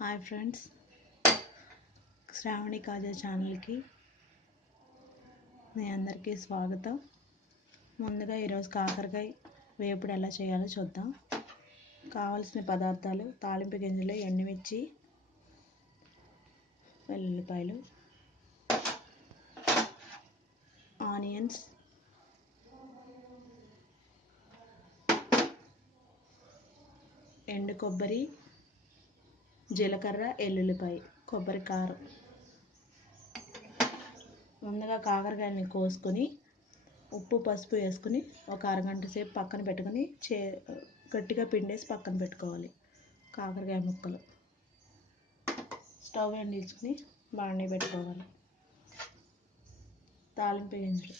Hi friends. Shravani కాజా ఛానల్కి మీ అందరికీ స్వాగతం. ముందుగా ఈరోజు కాకరకాయ వేపుడు ఎలా చేయాలో చూద్దాం. కావలసిన పదార్థాలు తాలింపు గింజలు ఎండుమిర్చి వెల్లుల్లిపాయలు ఆనియన్స్ ఎండు కొబ్బరి జీలకర్ర ఎల్లుల్లిపాయ కొబ్బరి కారం. ముందుగా కాకరకాయని కోసుకొని ఉప్పు పసుపు వేసుకుని ఒక అరగంట సేపు పక్కన పెట్టుకొని చే గట్టిగా పిండేసి పక్కన పెట్టుకోవాలి కాకరకాయ ముక్కలు. స్టవ్ అందించుకుని బాగానే పెట్టుకోవాలి. తాలింపు గింజలు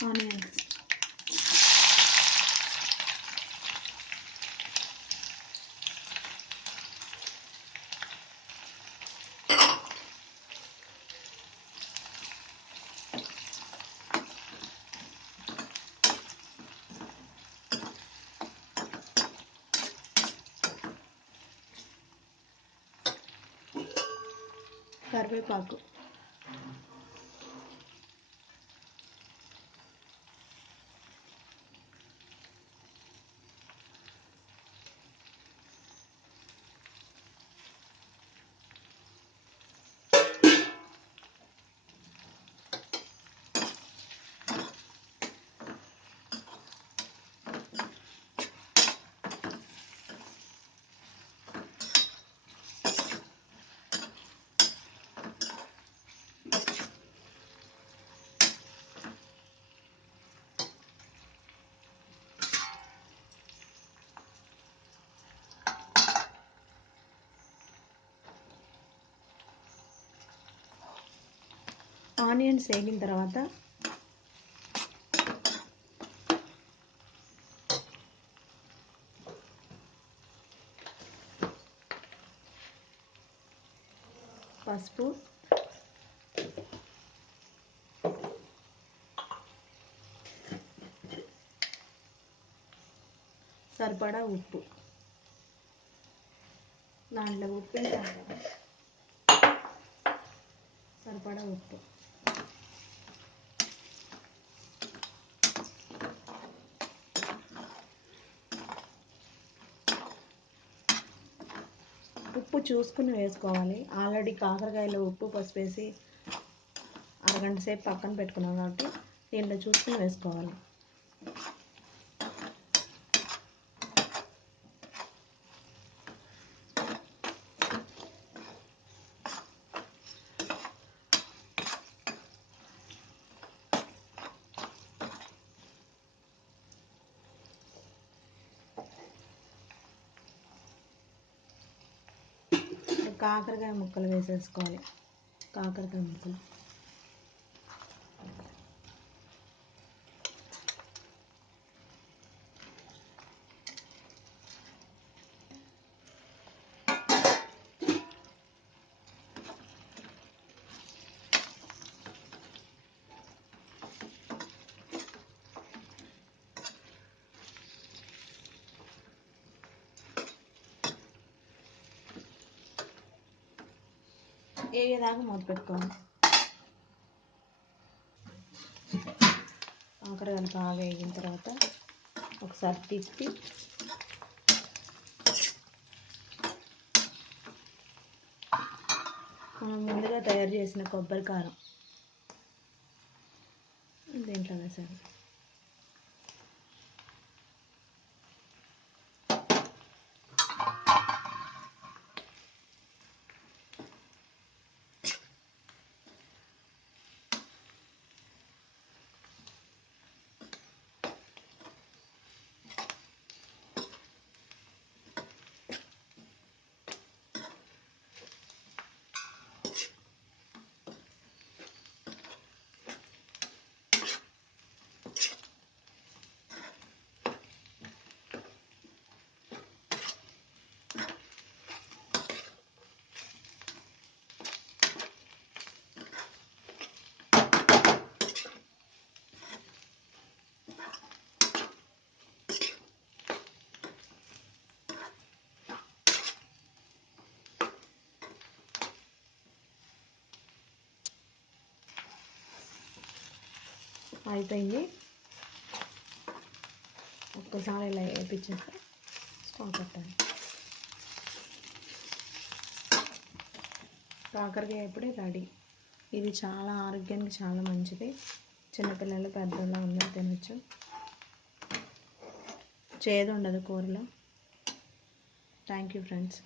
ఆనియన్స్ కరివేపాకు ఆనియన్స్ వేగిన తర్వాత పసుపు సరిపడా ఉప్పు. దాంట్లో ఉప్పు సరిపడా ఉప్పు. ఉప్పు చూసుకుని వేసుకోవాలి. ఆల్రెడీ కాకరకాయలో ఉప్పు పసుపు వేసి అరగంట సేపు పక్కన పెట్టుకున్నాం కాబట్టి దీంట్లో చూసుకుని వేసుకోవాలి. కాకరకాయ ముక్కలు వేసేసుకోవాలి. కాకరకాయ ముక్కలు. ఏగేదాకా మూత పెట్టుకోవాలి. కాకరకాయలు బాగా వేగిన తర్వాత ఒకసారి తిప్పి మనం ముందుగా తయారు చేసిన కొబ్బరి కారం దీంట్లో వేసాను అయిపోయింది. ఒక్కసారి ఇలా వేపించేస్తే స్టవ్ పెట్టాలి కాకరకాయ ఇప్పుడే రెడీ. ఇది చాలా ఆరోగ్యానికి చాలా మంచిది. చిన్నపిల్లలు పెద్దలు అందరూ తినచ్చు. చేదు ఉండదు కూరలో. Thank you friends